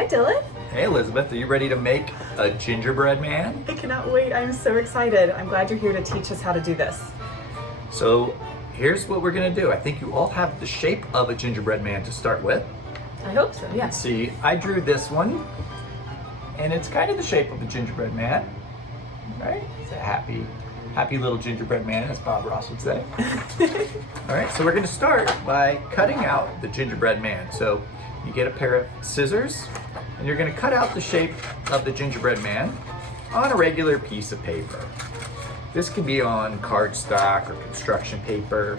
Hi, Dylan. Hey, Elizabeth, are you ready to make a gingerbread man? I cannot wait. I'm so excited. I'm glad you're here to teach us how to do this. So here's what we're gonna do. I think you all have the shape of a gingerbread man to start with. I hope so, yes. See, I drew this one, and it's kind of the shape of a gingerbread man, right? It's a happy little gingerbread man, as Bob Ross would say. All right, so we're gonna start by cutting out the gingerbread man. So you get a pair of scissors, and you're gonna cut out the shape of the gingerbread man on a regular piece of paper. This can be on cardstock or construction paper.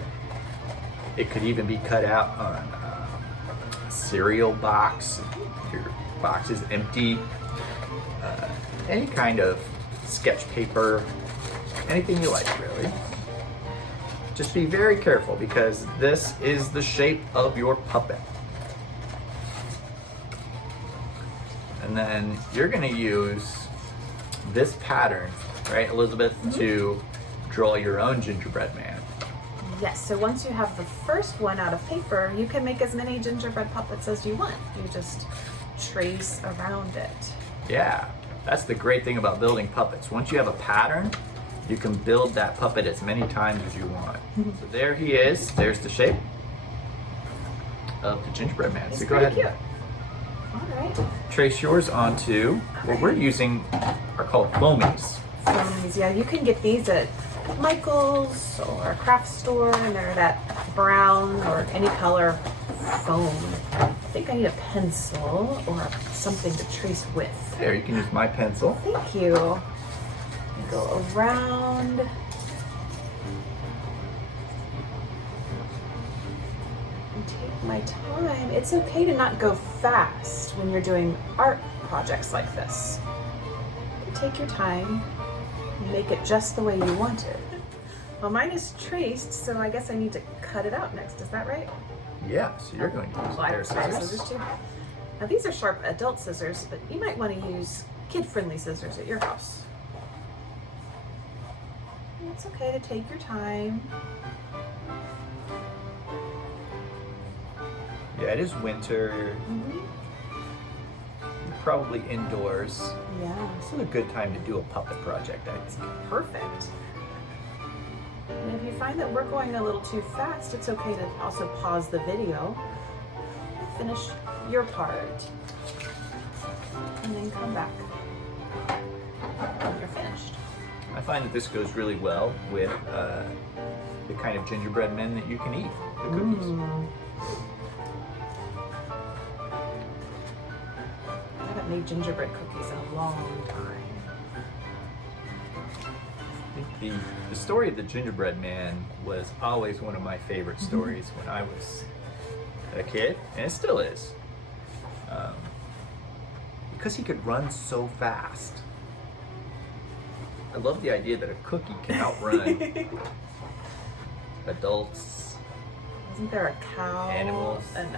It could even be cut out on a cereal box, if your box is empty. Any kind of sketch paper, anything you like, really. Just be very careful because this is the shape of your puppet. And then you're gonna use this pattern, right, Elizabeth, to draw your own gingerbread man. Yes, so once you have the first one out of paper, you can make as many gingerbread puppets as you want. You just trace around it. Yeah, that's the great thing about building puppets. Once you have a pattern, you can build that puppet as many times as you want. So there he is. There's the shape of the gingerbread man. It's So go pretty ahead. cute. All right. Trace yours onto what we're using are called foamies. Foamies, yeah, you can get these at Michael's or a craft store, and they're that brown or any color foam. I think I need a pencil or something to trace with. There, you can use my pencil. Thank you. I go around. And take my time. It's okay to not go fast when you're doing art projects like this. Take your time. Make it just the way you want it. Well, mine is traced, so I guess I need to cut it out next. Is that right? Yeah, so you're going to use a Well, I pair have of pair of scissors. scissors too. Now these are sharp adult scissors, but you might want to use kid-friendly scissors at your house. And it's okay to take your time. Yeah, it is winter. You're probably indoors. Yeah, This is a good time to do a puppet project, I think. perfect. And if you find that we're going a little too fast, it's okay to also pause the video, finish your part, and then come back when you're finished. I find that this goes really well with the kind of gingerbread men that you can eat, the cookies. I haven't made gingerbread cookies in a long time. I think the story of the gingerbread man was always one of my favorite stories when I was a kid, and it still is. Because he could run so fast. I love the idea that a cookie can outrun adults. Isn't there a cow? Animals. And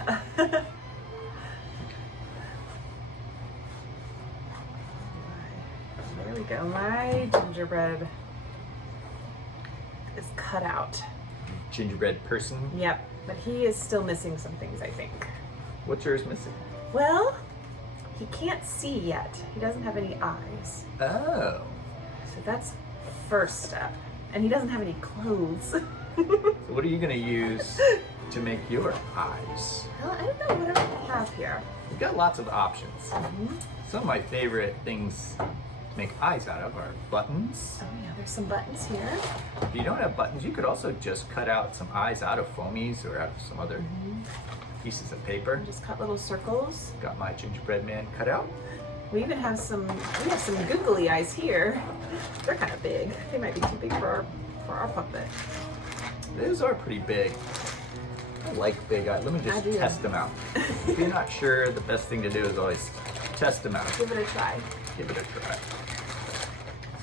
there we go. My gingerbread is cut out. Gingerbread person. Yep, but he is still missing some things, I think. What's yours missing? Well, he can't see yet. He doesn't have any eyes. Oh. So that's the first step. And he doesn't have any clothes. So what are you going to use to make your eyes? Well, I don't know what I have here. We've got lots of options. Some of my favorite things to make eyes out of are buttons. Oh yeah, there's some buttons here. If you don't have buttons, you could also just cut out some eyes out of foamies or out of some other pieces of paper. Just cut little circles. Got my gingerbread man cut out. We even have some googly eyes here. They're kind of big. They might be too big for our puppet. Those are pretty big. I like big eyes. Let me I just do. test them out. If you're not sure, the best thing to do is always test them out. Give it a try. Give it a try.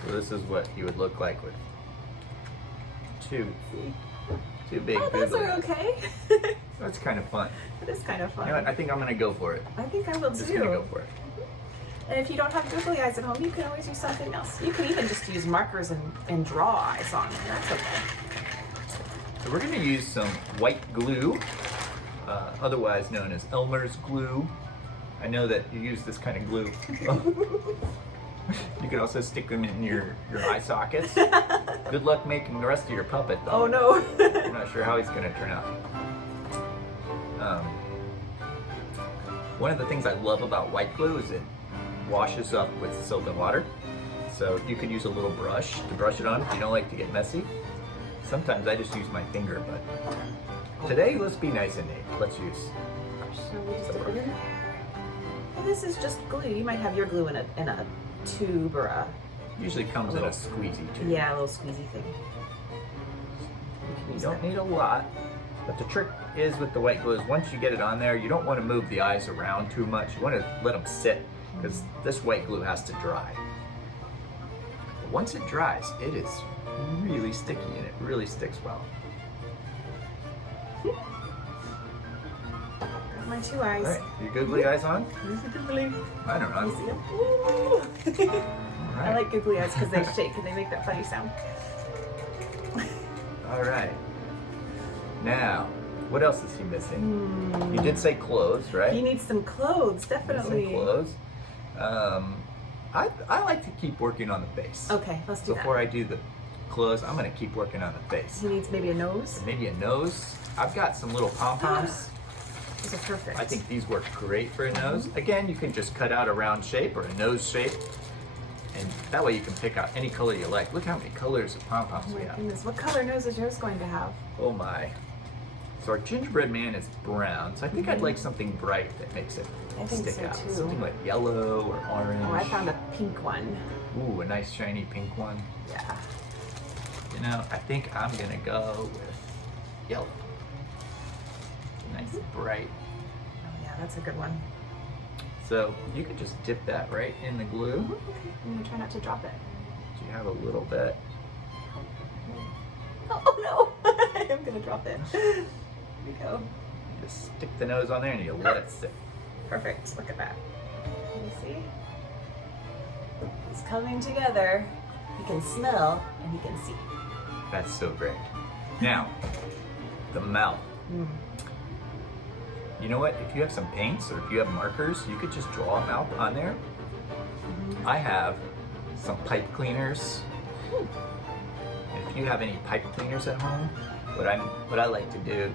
So this is what he would look like with two big Oh, those googly are eyes. okay. That's kind of fun. It is kind of fun. You know what? I think I'm gonna go for it. I think I will I'm just too. gonna go for it. And if you don't have googly eyes at home, you can always use something else. You can even just use markers and draw eyes on them. That's okay. So we're going to use some white glue, otherwise known as Elmer's glue. I know that you use this kind of glue. You can also stick them in your eye sockets. Good luck making the rest of your puppet, though. Oh no. I'm not sure how he's going to turn out. One of the things I love about white glue is it washes up with soap and water. So you could use a little brush to brush it on if you don't like to get messy. Sometimes I just use my finger, but today let's be nice and neat. Let's use Shall we just dip it in? Well, this is just glue. You might have your glue in a tube or a usually comes in a squeezy tube. yeah, a little squeezy thing. You don't need a lot, but the trick is with the white glue is once you get it on there, you don't want to move the eyes around too much. You want to let them sit because this white glue has to dry. But once it dries, it is really sticky and it really sticks well. Got my two eyes. All right, your googly eyes on? Here's the googly. I don't know. You see them? Ooh. I like googly eyes because they shake and they make that funny sound. All right. Now, what else is he missing? You did say clothes, right? He needs some clothes, definitely. Some clothes. I like to keep working on the face. Okay, let's do Before that. I do the clothes, I'm going to keep working on the face. He needs maybe a nose. Maybe a nose. I've got some little pom-poms. These are perfect. I think these work great for a nose. Again, you can just cut out a round shape or a nose shape. And that way you can pick out any color you like. Look how many colors of pom-poms Oh we my have. goodness, what color nose is yours going to have? Oh my. So our gingerbread man is brown, so I think I'd like something bright that makes it I think stick so, out. too. Something like yellow or orange. Oh, I found a pink one. Ooh, a nice shiny pink one. Yeah. You know, I think I'm gonna go with yellow. Nice bright. Oh yeah, that's a good one. So you could just dip that right in the glue. Okay, I'm gonna try not to drop it. So you have a little bit. Oh no! I'm gonna drop it. Here we go. You just stick the nose on there and you let it sit. Perfect. Look at that. Can you see? It's coming together. He can smell and he can see. That's so great. Now, the mouth. You know what? If you have some paints or if you have markers, you could just draw a mouth on there. I have some pipe cleaners. And if you have any pipe cleaners at home, what I like to do,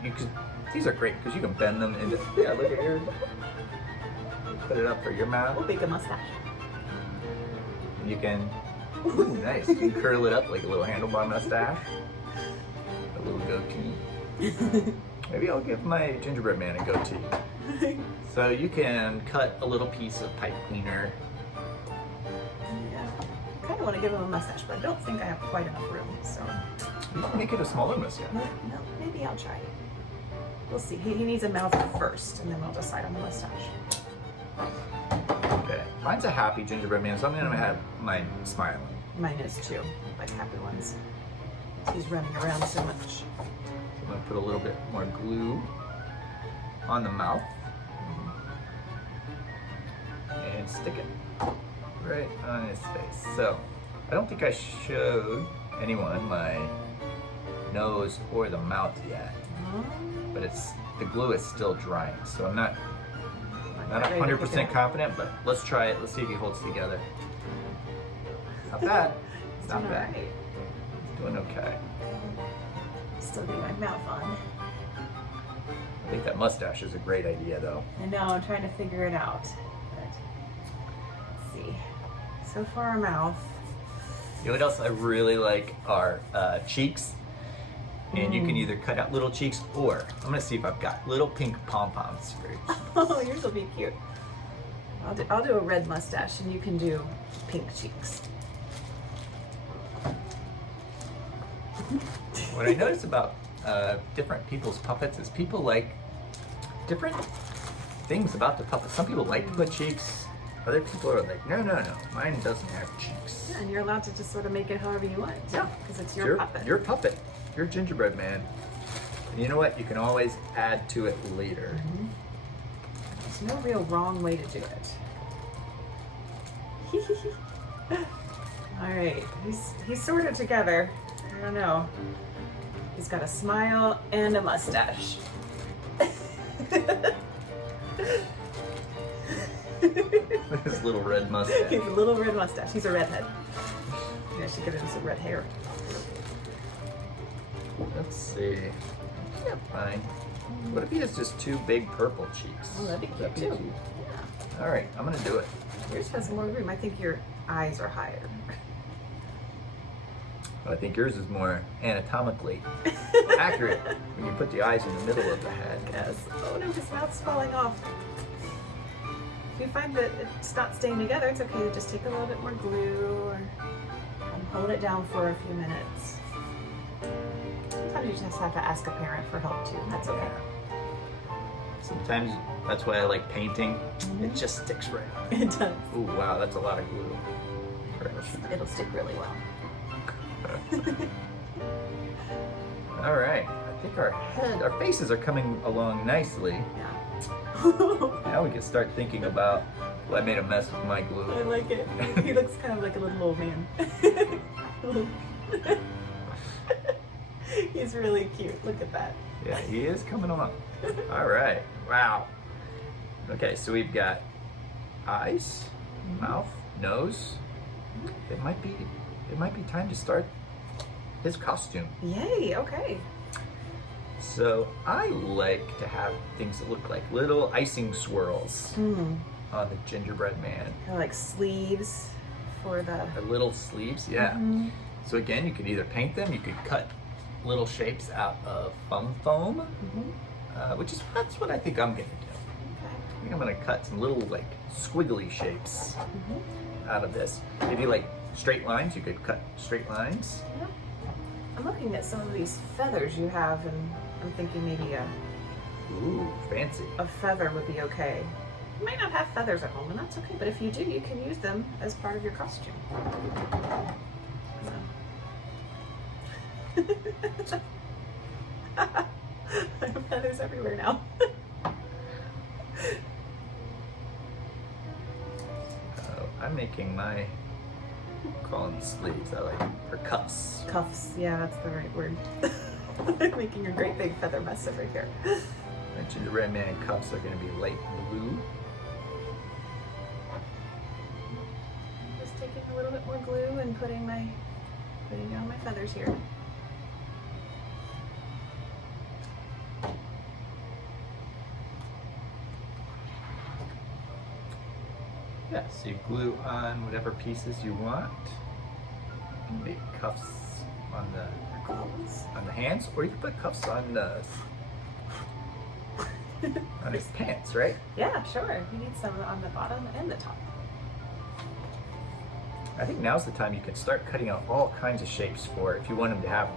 these are great because you can bend them into, yeah, look at here. Put it up for your mouth. We'll make a mustache. You can, ooh, nice. You can curl it up like a little handlebar mustache. A little goatee. Maybe I'll give my gingerbread man a goatee. So you can cut a little piece of pipe cleaner. Yeah. I kind of want to give him a mustache, but I don't think I have quite enough room, so. You can make it a smaller mustache. No, maybe I'll try. We'll see. He needs a mouth first, and then we'll decide on the mustache. Okay. Mine's a happy gingerbread man, so I'm gonna have mine smiling. Mine is too, like happy ones. He's running around so much. I'm gonna put a little bit more glue on the mouth and stick it right on his face. So I don't think I showed anyone my nose or the mouth yet, but the glue is still drying, so I'm not 100% confident, but let's try it. Let's see if he holds together. Not bad. It's not Doing bad. alright. He's doing okay. Still getting my mouth on. I think that mustache is a great idea, though. I know, I'm trying to figure it out. But let's see. So far, a mouth. You know what else I really like are cheeks. And you can either cut out little cheeks or I'm gonna see if I've got little pink pom-poms for you. Oh, yours will be cute. I'll do a red mustache and you can do pink cheeks. What I notice about different people's puppets is people like different things about the puppet. Some people like to put cheeks. Other people are like, no, mine doesn't have cheeks. Yeah, and you're allowed to just sort of make it however you want. Yeah. Because it's your puppet. Your puppet. Your gingerbread man. And you know what? You can always add to it later. There's no real wrong way to do it. All right, he's sort of together. I don't know. He's got a smile and a mustache. his little red mustache. He's a little red mustache. He's a redhead. Yeah, I should give him some red hair. Let's see. Yeah, fine. What if he has just two big purple cheeks? Oh, that'd be cute too. Yeah. All right, I'm gonna do it. Yours has more room. I think your eyes are higher. I think yours is more anatomically accurate when you put the eyes in the middle of the head. Yes. Oh no, his mouth's falling off. If you find that it's not staying together, it's okay to just take a little bit more glue or hold it down for a few minutes. Sometimes you just have to ask a parent for help too. That's okay. Sometimes that's why I like painting. It just sticks right on. It does. Ooh, wow, that's a lot of glue. It'll stick really well. All right, I think our faces are coming along nicely. Yeah. Now we can start thinking about, well, I made a mess with my glue. I like it. He looks kind of like a little old man. He's really cute. Look at that. Yeah, he is coming along. All right, wow. Okay, so we've got eyes, mouth, nose. It might be time to start his costume. Yay, okay. So I like to have things that look like little icing swirls on the gingerbread man. Kind of like sleeves for the little sleeves, yeah. So again, you could either paint them, you could cut little shapes out of foam, that's what I think I'm gonna do. I think I'm gonna cut some little like squiggly shapes out of this. If you like straight lines, you could cut straight lines. Yeah. I'm looking at some of these feathers you have, and I'm thinking maybe Ooh, fancy. a feather would be okay. You might not have feathers at home, and that's okay, but if you do, you can use them as part of your costume. So. I have feathers everywhere now. I'm making my, call them sleeves, I like, or cuffs. Cuffs, yeah, that's the right word. I'm making a great big feather mess over here. My gingerbread man cuffs are going to be light blue. Just taking a little bit more glue and putting down my feathers here. Yeah, so you glue on whatever pieces you want. You can make cuffs on the hands, or you can put cuffs on his pants, right? Yeah, sure. You need some on the bottom and the top. I think now's the time you can start cutting out all kinds of shapes for it. If you want him to have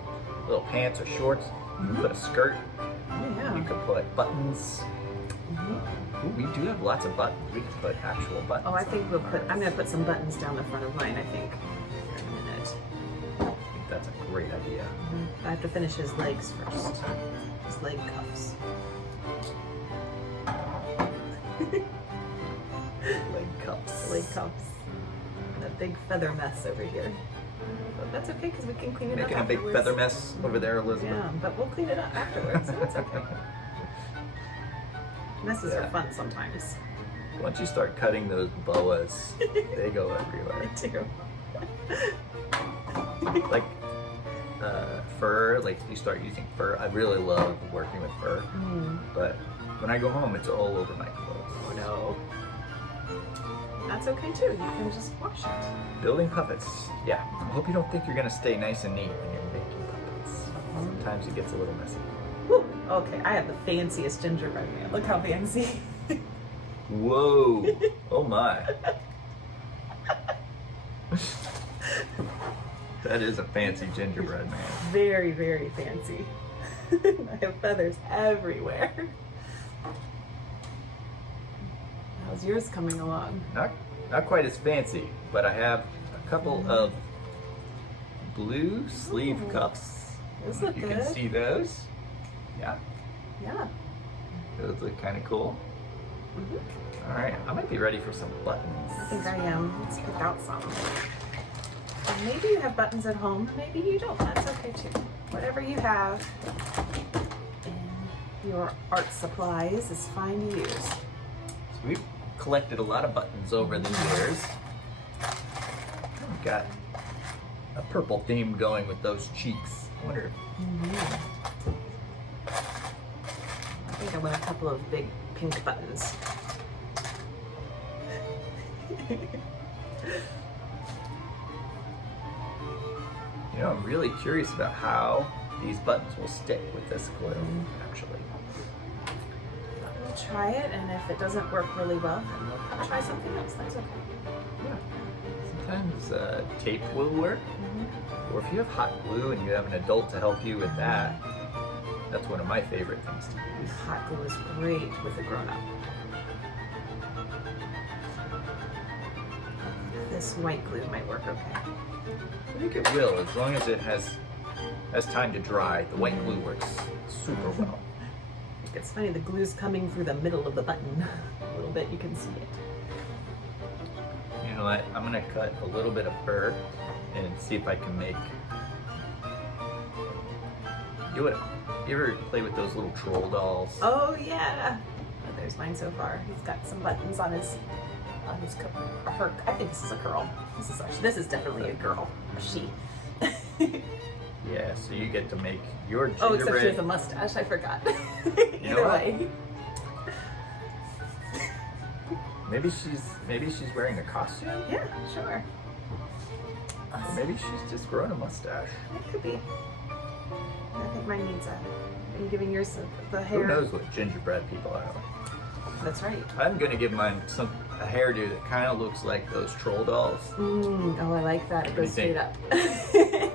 little pants or shorts, you can put a skirt. Oh, yeah. You could put buttons. Ooh, we do have lots of buttons. We could put actual buttons. Oh, I think I'm going to put some buttons down the front of mine, I think. In a minute. I think that's a great idea. I have to finish his legs first. His leg cuffs. Leg cuffs. Leg cuffs. And a big feather mess over here. But that's okay because we can clean it up Making a afterwards. big feather mess over there, Elizabeth. Yeah, but we'll clean it up afterwards, so it's okay. Messes are fun sometimes. Once you start cutting those boas, they go everywhere. Me too. Like fur, like you start using fur. I really love working with fur, but when I go home, it's all over my clothes. Oh no. That's okay too. You can just wash it. Building puppets, yeah. I hope you don't think you're gonna stay nice and neat when you're making puppets. Sometimes it gets a little messy. Whew. Okay, I have the fanciest gingerbread man. Look how fancy. Whoa! Oh my! That is a fancy gingerbread man. Very, very fancy. I have feathers everywhere. How's yours coming along? Not quite as fancy, but I have a couple of blue sleeve cuffs. Those look You good. can see those. Yeah, Yeah. those look kind of cool. All right, I might be ready for some buttons. I think I am. Let's pick out some. And maybe you have buttons at home, maybe you don't. That's okay too. Whatever you have in your art supplies is fine to use. Sweet. collected a lot of buttons over the years. We've got a purple theme going with those cheeks. I wonder. I think I want a couple of big pink buttons. You know, I'm really curious about how these buttons will stick with this glue, actually. We'll try it, and if it doesn't work really well, then we'll try something else. That's okay. Yeah. Sometimes tape will work, or if you have hot glue and you have an adult to help you with that, that's one of my favorite things to use. Hot glue is great with a grown-up. This white glue might work okay. I think it will, as long as it has time to dry. The white glue works super well. It's funny, the glue's coming through the middle of the button. A little bit, you can see it. You know what? I'm gonna cut a little bit of fur and see if I can make. You ever play with those little troll dolls? Oh yeah. Oh, there's mine so far. He's got some buttons on his her. I think this is a girl. This is definitely a girl. A she. Yeah. So you get to make your gingerbread. Oh, except she has a mustache. I forgot. Either way. Maybe she's wearing a costume. Yeah, sure. Or maybe she's just growing a mustache. It could be. I think mine needs a. Are you giving yours the hair? Who knows what gingerbread people are? That's right. I'm gonna give mine a hairdo that kind of looks like those troll dolls. Oh, I like that. It goes straight up. I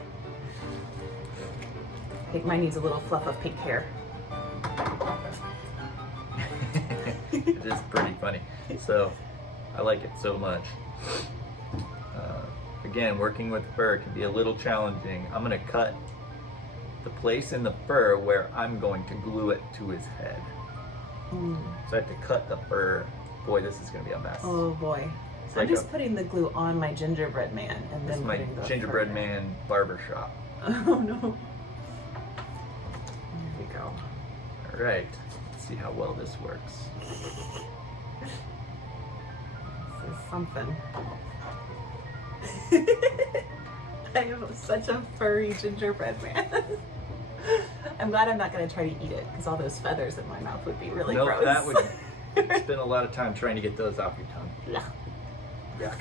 think mine needs a little fluff of pink hair. It is pretty funny. So I like it so much. Again, working with fur can be a little challenging. I'm gonna cut the place in the fur where I'm going to glue it to his head. So I have to cut the fur. Boy, this is gonna be a mess. Oh boy. It's I'm like just putting the glue on my gingerbread man and this then is my putting the gingerbread fur. man barber shop. Oh no. There we go. All right, let's see how well this works. This is something. I am such a furry gingerbread man. I'm glad I'm not going to try to eat it because all those feathers in my mouth would be really gross. That would spend a lot of time trying to get those off your tongue. Yuck.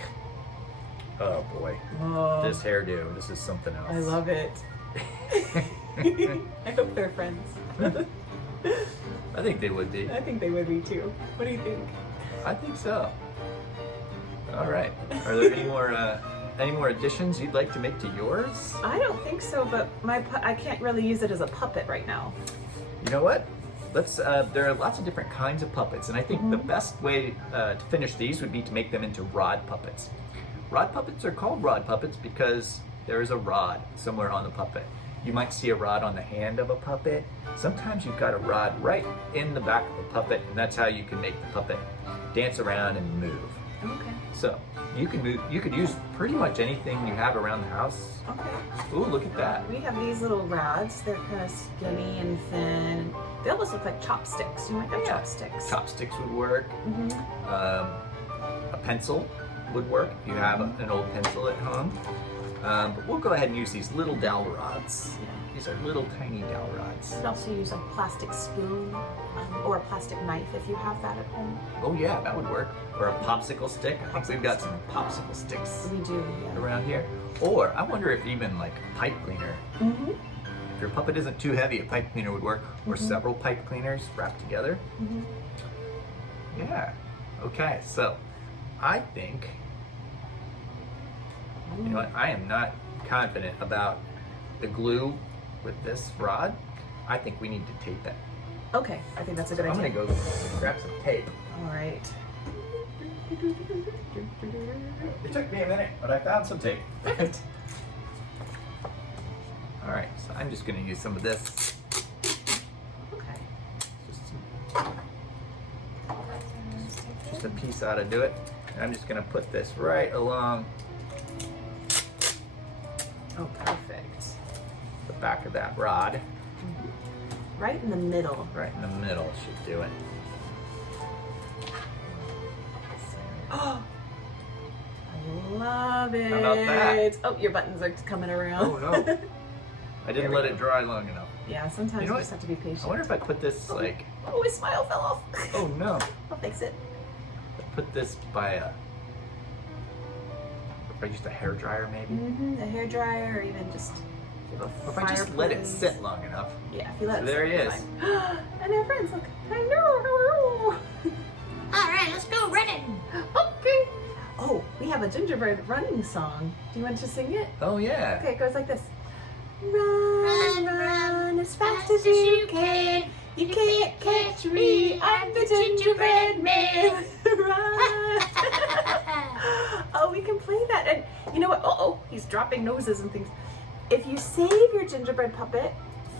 Oh boy. Oh, This hairdo, this is something else. I love it. I hope they're friends. I think they would be. I think they would be too. What do you think? I think so. All right. Are there any more additions you'd like to make to yours? I don't think so, but I can't really use it as a puppet right now. You know what? There are lots of different kinds of puppets, and I think the best way to finish these would be to make them into rod puppets. Rod puppets are called rod puppets because there is a rod somewhere on the puppet. You might see a rod on the hand of a puppet. Sometimes you've got a rod right in the back of a puppet, and that's how you can make the puppet dance around and move. Okay. So you could use pretty much anything you have around the house. Okay. Ooh, look at that. We have these little rods. They're kind of skinny and thin. They almost look like chopsticks. You might have chopsticks. Chopsticks would work. A pencil would work if you have an old pencil at home. But we'll go ahead and use these little dowel rods. Yeah. These are little tiny dowel rods. You could also use a plastic spoon or a plastic knife if you have that at home. Oh yeah, that would work. Or a popsicle stick. I think we've got some popsicle sticks We do, yeah. around here. Or I wonder if even like a pipe cleaner. If your puppet isn't too heavy, a pipe cleaner would work. Or several pipe cleaners wrapped together. Yeah. Okay, so I think, you know what, I am not confident about the glue with this rod. I think we need to tape it. Okay, I think that's a good I'm idea. gonna go grab some tape. All right. It took me a minute, but I found some tape. All right, so I'm just gonna use some of this. Okay. Just a piece ought to do it. And I'm just gonna put this right along Oh, perfect. the back of that rod. Right in the middle. Right in the middle should do it. love it. How about that? Oh, your buttons are coming around. Oh no. I didn't let it dry long enough. Yeah, sometimes You know you just have to be patient. I wonder if I put this like... Oh, his smile fell off. Oh no. I'll fix it. Put this by a... If I used a hairdryer maybe? A hair dryer, or even just a Or if I just let it fireplace. sit long enough. Yeah, if you let So it there sit, he it's is. fine. And our friends, look. Hello. All right, let's go running. Okay. Oh, we have a gingerbread running song. Do you want to sing it? Oh yeah. Okay, it goes like this. Run, run as fast as you can. You can't catch me. I'm the gingerbread man. Run. Oh, we can play that. And you know what? Oh, he's dropping noses and things. If you save your gingerbread puppet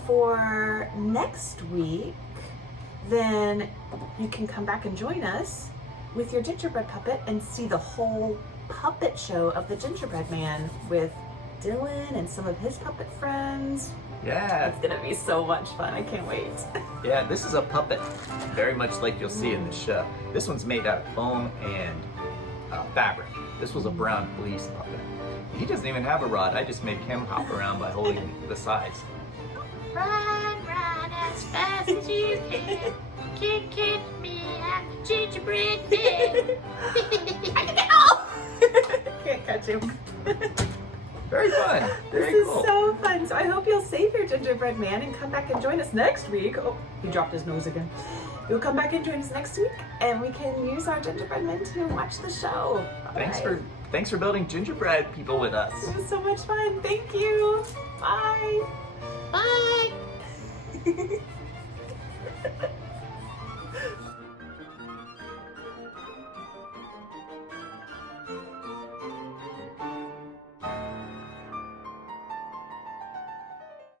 for next week, then you can come back and join us with your gingerbread puppet and see the whole puppet show of the gingerbread man with Dylan and some of his puppet friends. Yeah. It's gonna be so much fun. I can't wait. Yeah, this is a puppet, very much like you'll see in the show. This one's made out of foam and fabric. This was a brown fleece puppet. He doesn't even have a rod. I just make him hop around by holding the sides. Run, run as fast as you can. Can't catch me, I'm the gingerbread man. Can't catch him. Very fun. Very This is cool. so fun. So I hope you'll save your gingerbread man and come back and join us next week. Oh, he dropped his nose again. You'll come back and join us next week, and we can use our gingerbread man to watch the show. All Thanks right. for building gingerbread people with us. It was so much fun. Thank you. Bye. Bye.